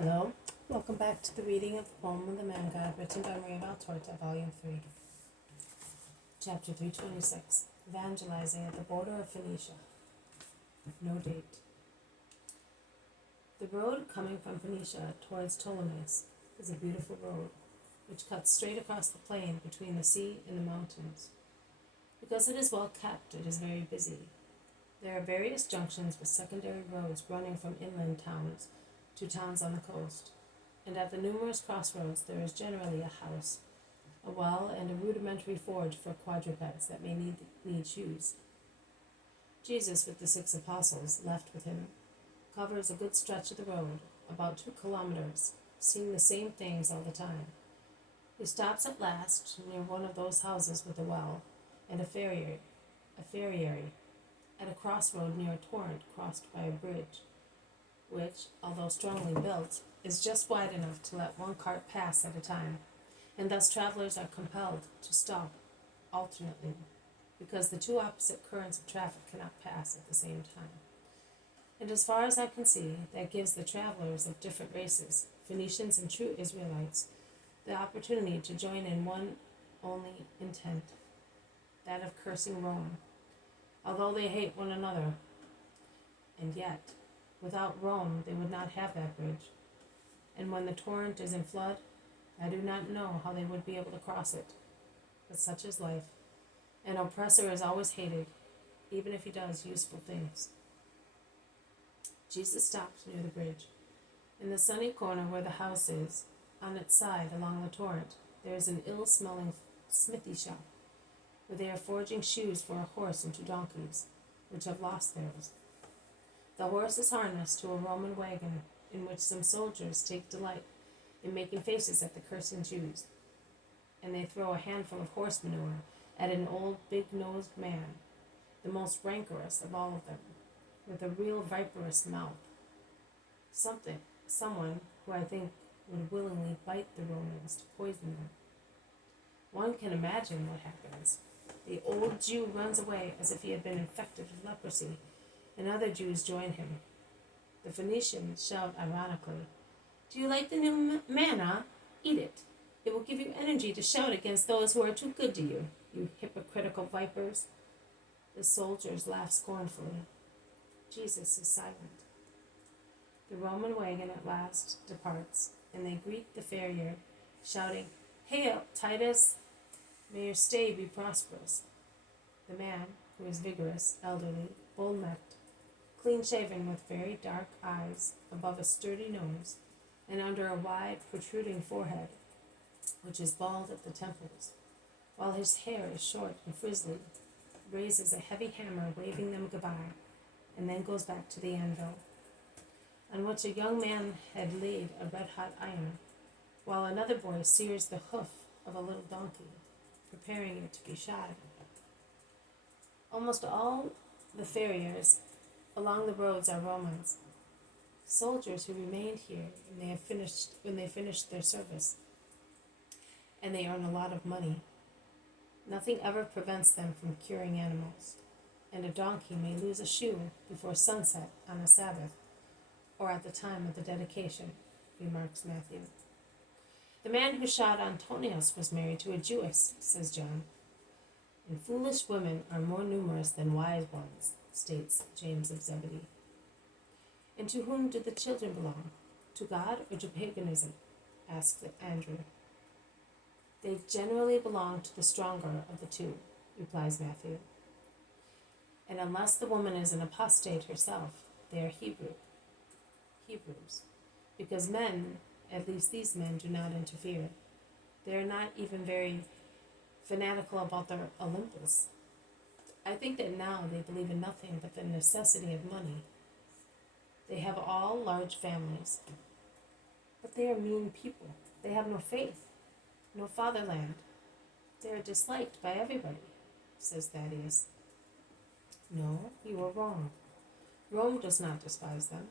Hello, welcome back to the reading of the poem of the Man God, written by Maria Valtorta, Volume 3, Chapter 326, Evangelizing at the Border of Phoenicia. No date. The road coming from Phoenicia towards Ptolemais is a beautiful road, which cuts straight across the plain between the sea and the mountains. Because it is well kept, it is very busy. There are various junctions with secondary roads running from inland towns to towns on the coast, and at the numerous crossroads there is generally a house, a well, and a rudimentary forge for quadrupeds that may need shoes. Jesus, with the 6 apostles left with him, covers a good stretch of the road, about 2 kilometers, seeing the same things all the time. He stops at last near one of those houses with a well and a ferrier, at a crossroad near a torrent crossed by a bridge, which, although strongly built, is just wide enough to let one cart pass at a time, and thus travelers are compelled to stop alternately, because the 2 opposite currents of traffic cannot pass at the same time. And as far as I can see, that gives the travelers of different races, Phoenicians and true Israelites, the opportunity to join in one only intent, that of cursing Rome, although they hate one another. And yet, without Rome, they would not have that bridge. And when the torrent is in flood, I do not know how they would be able to cross it. But such is life. An oppressor is always hated, even if he does useful things. Jesus stopped near the bridge. In the sunny corner where the house is, on its side along the torrent, there is an ill-smelling smithy shop, where they are forging shoes for a horse and 2 donkeys, which have lost theirs. The horse is harnessed to a Roman wagon, in which some soldiers take delight in making faces at the cursing Jews, and they throw a handful of horse manure at an old big-nosed man, the most rancorous of all of them, with a real viperous mouth. Someone who I think would willingly bite the Romans to poison them. One can imagine what happens. The old Jew runs away as if he had been infected with leprosy, and other Jews join him. The Phoenicians shout ironically, "Do you like the new manna? Eat it. It will give you energy to shout against those who are too good to you, you hypocritical vipers." The soldiers laugh scornfully. Jesus is silent. The Roman wagon at last departs, and they greet the farrier, shouting, "Hail, Titus! May your stay be prosperous." The man, who is vigorous, elderly, bull-necked, clean-shaven with very dark eyes above a sturdy nose, and under a wide, protruding forehead, which is bald at the temples, while his hair is short and frizzly, raises a heavy hammer, waving them goodbye, and then goes back to the anvil, on which a young man had laid a red-hot iron, while another boy sears the hoof of a little donkey, preparing it to be shod. Almost all the farriers along the roads are Romans, soldiers who remained here when they finished their service, and they earn a lot of money. Nothing ever prevents them from curing animals, and a donkey may lose a shoe before sunset on a Sabbath, or at the time of the dedication, remarks Matthew. The man who shot Antonius was married to a Jewess, says John. And foolish women are more numerous than wise ones, states James of Zebedee. And to whom do the children belong? To God or to paganism? Asks Andrew. They generally belong to the stronger of the 2, replies Matthew. And unless the woman is an apostate herself, they are Hebrews, because men, at least these men, do not interfere. They are not even very fanatical about their Olympus. I think that now they believe in nothing but the necessity of money. They have all large families, but they are mean people. They have no faith, no fatherland. They are disliked by everybody, says Thaddeus. No, you are wrong. Rome does not despise them.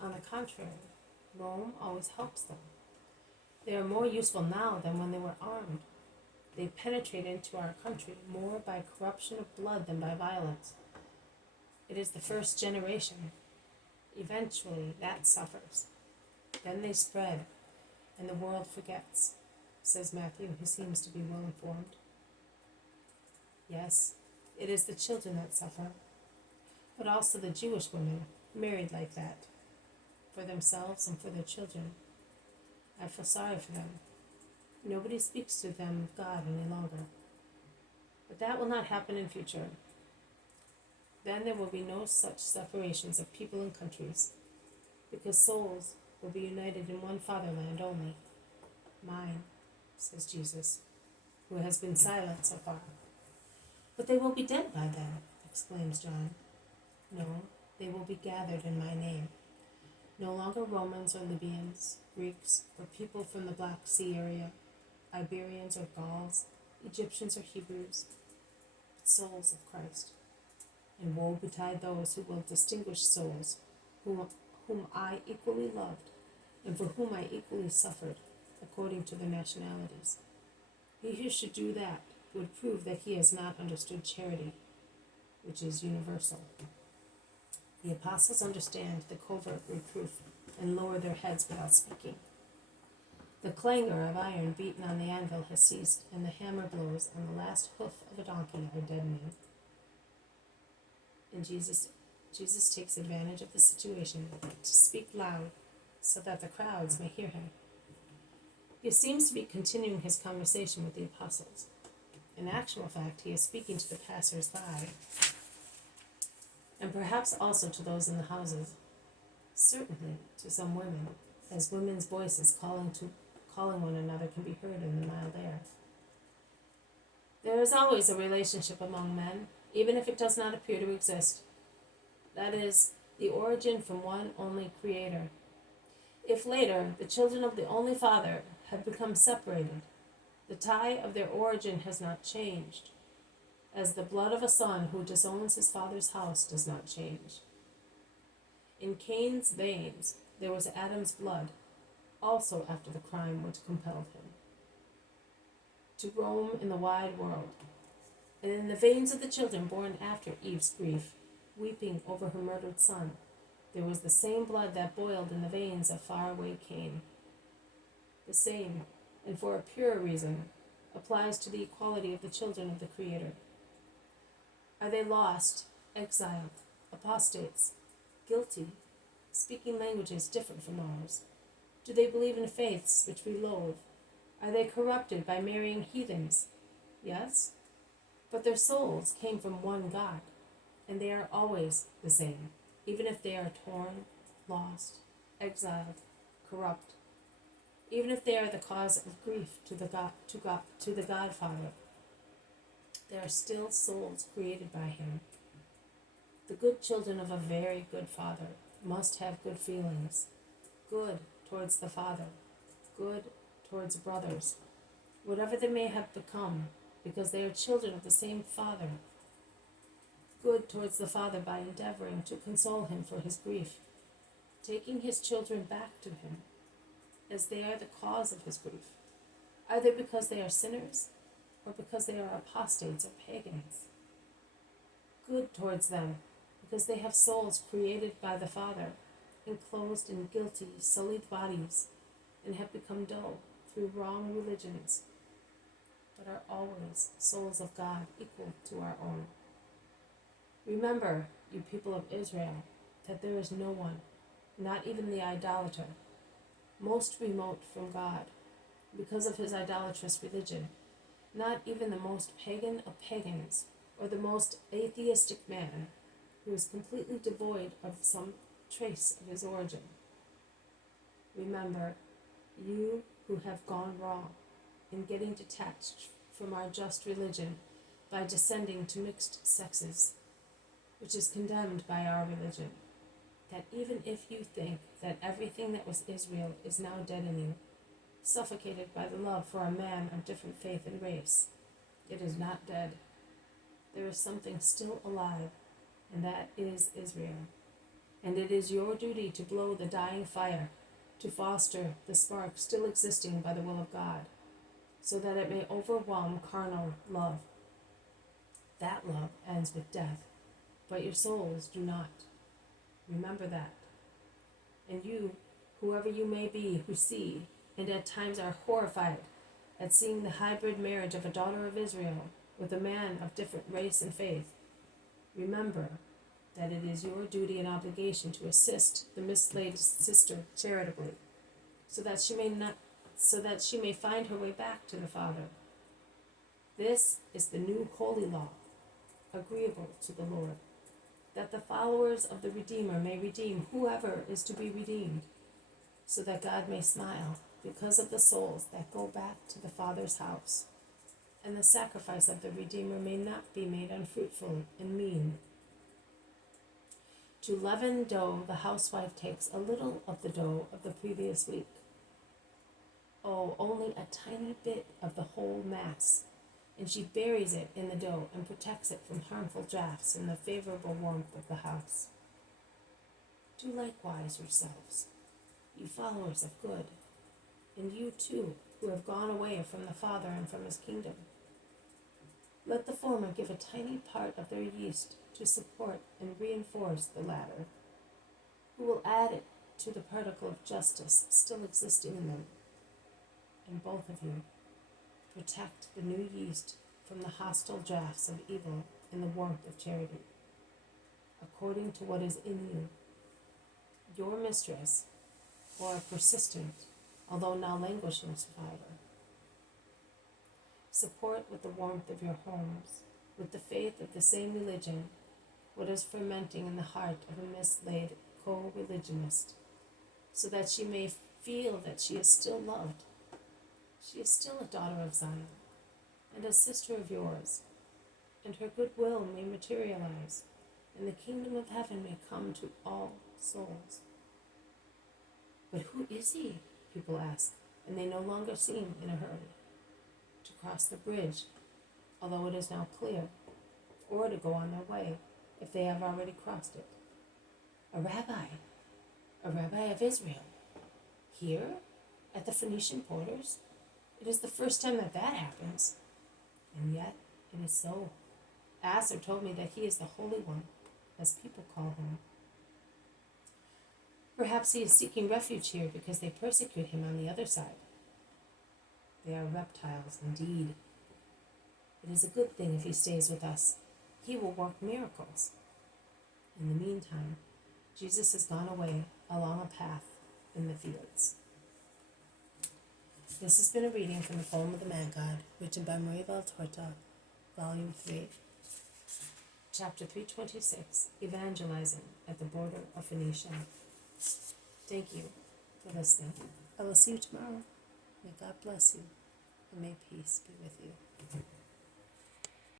On the contrary, Rome always helps them. They are more useful now than when they were armed. They penetrate into our country more by corruption of blood than by violence. It is the first generation. Eventually, that suffers. Then they spread, and the world forgets, says Matthew, who seems to be well informed. Yes, it is the children that suffer, but also the Jewish women married like that, for themselves and for their children. I feel sorry for them. Nobody speaks to them of God any longer. But that will not happen in future. Then there will be no such separations of people and countries, because souls will be united in one fatherland only. Mine, says Jesus, who has been silent so far. But they will be dead by then, exclaims John. No, they will be gathered in my name. No longer Romans or Libyans, Greeks, or people from the Black Sea area, Iberians or Gauls, Egyptians or Hebrews, but souls of Christ. And woe betide those who will distinguish souls, whom I equally loved, and for whom I equally suffered, according to their nationalities. He who should do that would prove that he has not understood charity, which is universal. The apostles understand the covert reproof and lower their heads without speaking. The clangor of iron beaten on the anvil has ceased, and the hammer blows on the last hoof of a donkey are deadening. And Jesus takes advantage of the situation to speak loud so that the crowds may hear him. He seems to be continuing his conversation with the apostles. In actual fact, he is speaking to the passers-by, and perhaps also to those in the houses, certainly to some women, as women's voices calling one another can be heard in the mild air. There is always a relationship among men, even if it does not appear to exist. That is, the origin from one only Creator. If later the children of the only Father have become separated, the tie of their origin has not changed, as the blood of a son who disowns his father's house does not change. In Cain's veins there was Adam's blood, also after the crime which compelled him to roam in the wide world. And in the veins of the children born after Eve's grief, weeping over her murdered son, there was the same blood that boiled in the veins of faraway Cain. The same, and for a purer reason, applies to the equality of the children of the Creator. Are they lost, exiled, apostates, guilty, speaking languages different from ours? Do they believe in faiths which we loathe? Are they corrupted by marrying heathens? Yes, but their souls came from one God, and they are always the same, even if they are torn, lost, exiled, corrupt, even if they are the cause of grief to the Godfather. They are still souls created by him. The good children of a very good Father must have good feelings, good towards the Father, good towards brothers, whatever they may have become, because they are children of the same Father. Good towards the Father by endeavoring to console him for his grief, taking his children back to him, as they are the cause of his grief, either because they are sinners or because they are apostates or pagans. Good towards them because they have souls created by the Father, enclosed in guilty, sullied bodies, and have become dull through wrong religions, but are always souls of God equal to our own. Remember, you people of Israel, that there is no one, not even the idolater, most remote from God because of his idolatrous religion, not even the most pagan of pagans or the most atheistic man who is completely devoid of some trace of his origin. Remember, you who have gone wrong in getting detached from our just religion by descending to mixed sexes, which is condemned by our religion, that even if you think that everything that was Israel is now dead in you, suffocated by the love for a man of different faith and race, it is not dead. There is something still alive, and that is Israel. And it is your duty to blow the dying fire, to foster the spark still existing by the will of God, so that it may overwhelm carnal love. That love ends with death, but your souls do not. Remember that. And you whoever you may be who see, and at times are horrified at seeing the hybrid marriage of a daughter of Israel with a man of different race and faith, remember that it is your duty and obligation to assist the mislaid sister charitably, so that she may find her way back to the Father. This is the new holy law, agreeable to the Lord, that the followers of the Redeemer may redeem whoever is to be redeemed, so that God may smile because of the souls that go back to the Father's house, and the sacrifice of the Redeemer may not be made unfruitful and mean. To leaven dough, the housewife takes a little of the dough of the previous week. Oh, only a tiny bit of the whole mass, and she buries it in the dough and protects it from harmful drafts in the favorable warmth of the house. Do likewise yourselves, you followers of good, and you too, who have gone away from the Father and from his kingdom. Let the former give a tiny part of their yeast to support and reinforce the latter, who will add it to the particle of justice still existing in them. And both of you protect the new yeast from the hostile drafts of evil in the warmth of charity, according to what is in you. Your mistress, or a persistent, although now languishing survivor, support with the warmth of your homes, with the faith of the same religion, what is fermenting in the heart of a mislaid co-religionist, so that she may feel that she is still loved. She is still a daughter of Zion, and a sister of yours, and her goodwill may materialize, and the kingdom of heaven may come to all souls. But who is he? People ask, and they no longer seem in a hurry to cross the bridge, although it is now clear, or to go on their way, if they have already crossed it. A rabbi of Israel, here at the Phoenician borders? It is the first time that happens. And yet, it is so. Asser told me that he is the Holy One, as people call him. Perhaps he is seeking refuge here because they persecute him on the other side. They are reptiles indeed. It is a good thing if he stays with us. He will work miracles. In the meantime, Jesus has gone away along a path in the fields. This has been a reading from the poem of the Man God, written by Maria Valtorta, Volume 3, Chapter 326, Evangelizing at the Border of Phoenicia. Thank you for listening. I will see you tomorrow. May God bless you, and may peace be with you.